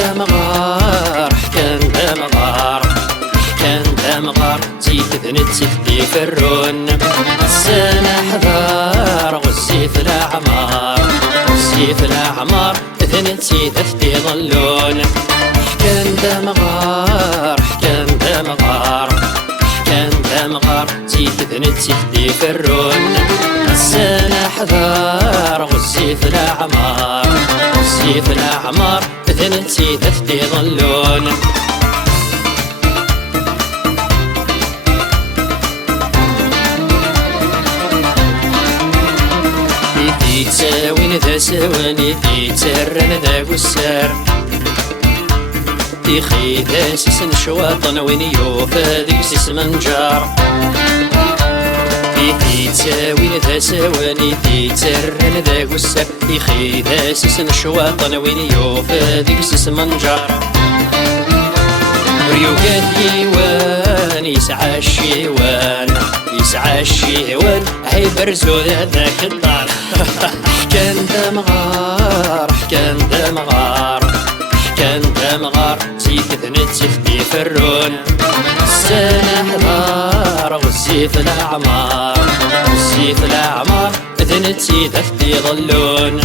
دمغار حكان دمغار حكان دمغار تيكذنت تفدي فرون السنة حذار غزي في الأعمار غزي في الأعمار ذنت تفدي ظلون حكان دمغار حكان دمغار حكان دمغار تيكذنت تفدي فرون السنة حذار غزي في الأعمار غزي في الأعمار ذنت تفدي ظلون تساوين ذا سواني تيترن ذا قسار تيخي ذا سيسن شواطن وين يوفى ذيك سيس منجار تساوين ذا سواني تيترن ذا قسار تيخي ذا سيسن شواطن وين يوفى ذيك سيس منجار وريوقات يوان يسعى الشيوان يسعى الشيوان عيبرزو ذاك الدار حكان دمغار حكان دمغار حكان دمغار تيكذنت تفدي فرون السنة حضار غزي في الأعمار غزي في الأعمار ذنت تفدي ظلون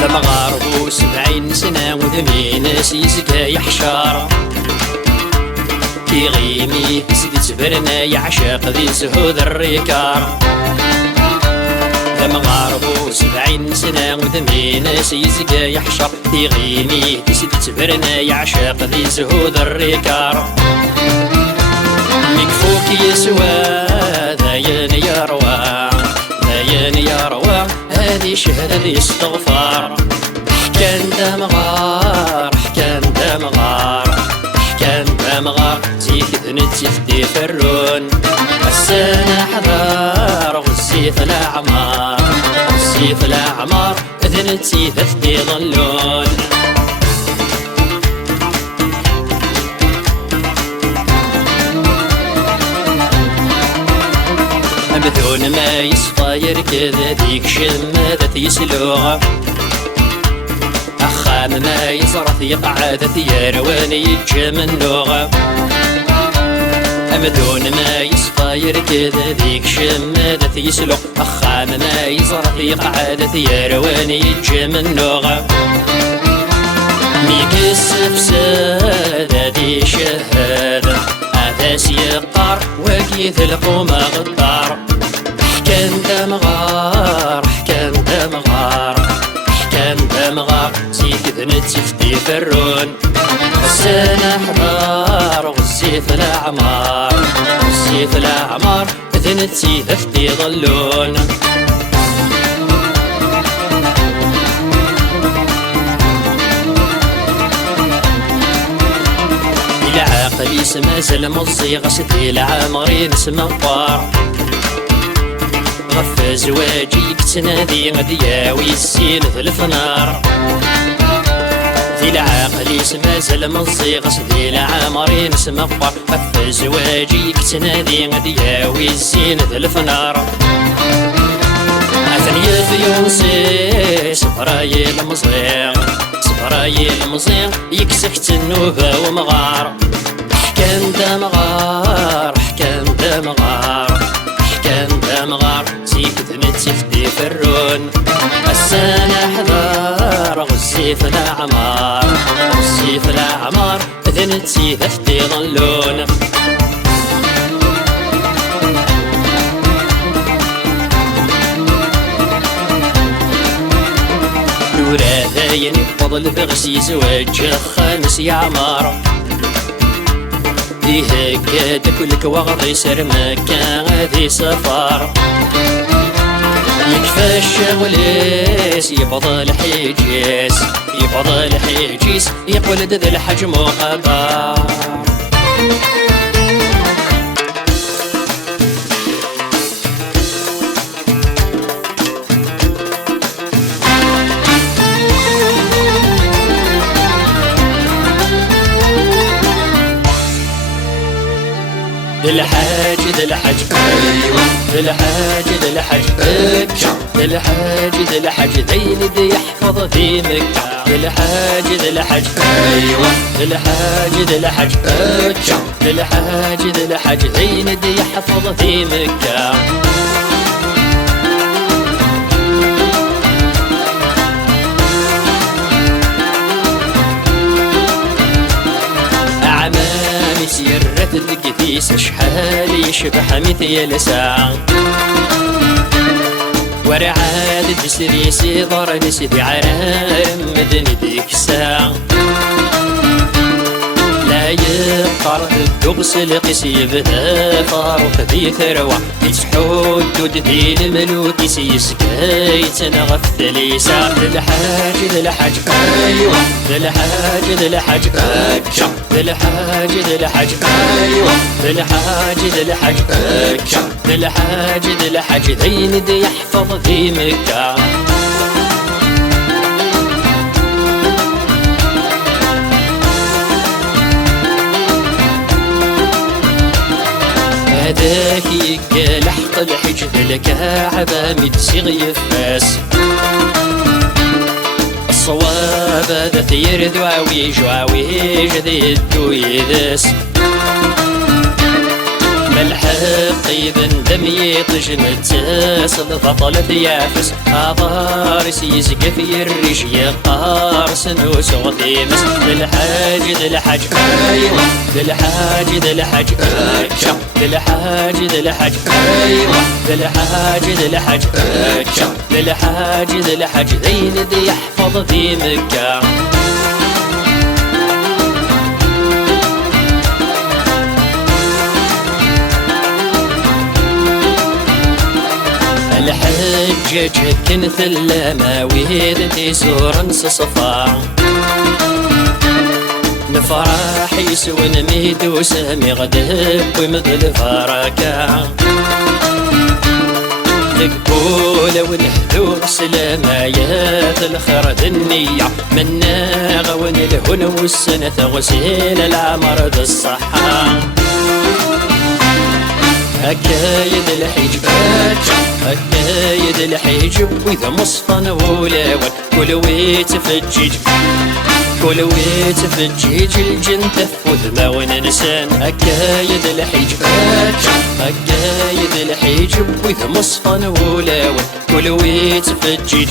دمغار و70 سنة وذمين سيزكى يحشار يغيمي سيدي تبرنا يعشق ذي سهود الريكار دمغار و70 سنة وذمين سيزكى يحشر يغيمي سيدي تبرنا يعشق ذي سهود الريكار مكفوك يسوى ذاين يروى ذاين يروى هذه شهادة ذي استغفار حكان دمغار حكان دمغار حكان دمغار تيكذنت تفدي فرون السنة حضار غزي في الأعمار غزي في الأعمار ذنت تفدي ظلون بدون ما يصفى يركض ذيك شمادة يسلوغ أخام ما يزرث يقعد يروان يجي من لغة بدون ما يصفى يركض ذيك شمادة يسلوغ أخام ما يزرث يقعد يروان يجي من لغة ميكس فساد هذه شهادة عداس يقار وكيث القومة غدار حكان دمغار حكان دمغار حكان دمغار تيكذنت تفدي فرون السنة حضار غزي في الأعمار غزي في الأعمار ذنت تفدي ظلون العاقل يسمى سلمصي غسدي العامرين اسمه طار غف زواجي كتنادي غدي ياوي السين في الفنار ذي العاقل يسمى سلمصي غسدي العامرين اسمه طار غف زواجي كتنادي غدي ياوي السين في الفنار أثنية في يونسي سفراي المصيغ سفراي المصيغ يكسكت النوبة ومغار حكان دمغار حكان دمغار حكان دمغار تيكذنت تفدي فرون السنة حضار غزي في الأعمار غزي في الأعمار ذنت تفدي ظلون نورا ذاين فضل بغسي زواج خامس يعمار ذي هكا كلك وغض يسر مكان ذي سفر يكفى الشغليس يبضى الحجيس يبضى الحجيس يقول ذا الحجم وقبار الحاج الحاج ايوه الحاج الحاج مكة الحاج الحاج دين دي يحفظ في مكة الحاج الحاج ايوه الحاج الحاج مكة الحاج الحاج دين دي يحفظ في مكة سيرت القديس شحال يشبح مثيل ساعة ورعاد الدسريسي ضر نسدي عرام مدن ديك الساعة لا يقر الدغس القسي بدا فاروق ذي ثروة يتحود دود ذي الملوك يسكيت نغف ثليسة الحاج الحاج ايوه الحاج الحاج مكة الحاج الحاج ايوه الحاج الحاج مكة الحاج الحاج دين دي يحفظ في مكة هذاك يقلحق الحج الكعبة متسيغ يفاس الصواب ذا ثير ذواويج وعويج ذي الدويدس ملحق يبن دم يطج متاس البطل ثيافس عبارس يزقف يريش يقارس نوسو ثيمس للحاج للحاج ايوه للحاج للحاج مكة للحاج للحاج ايوه للحاج للحاج مكة للحاج للحاج دين دي يحفظ في مكة الحجاج كنث اللماويد تيسور نصصفا نفرح يسوى نميد وسامي غدب ومثل فركة نقبول ونهدو سلامايات الخير النية منا غون الهن والسنة غسيل العمر ذا الصحة أكايد الحجب أكايد الحجب وإذا مصفن ولاول كل ويتفجج كل ويتفجج الجن تفوذ ما وننسان أكايد الحجب أكايد الحجب وإذا مصفن ولاول كل ويتفجج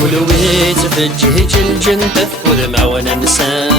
كل ويتفجج الجن تفوذ ما وننسان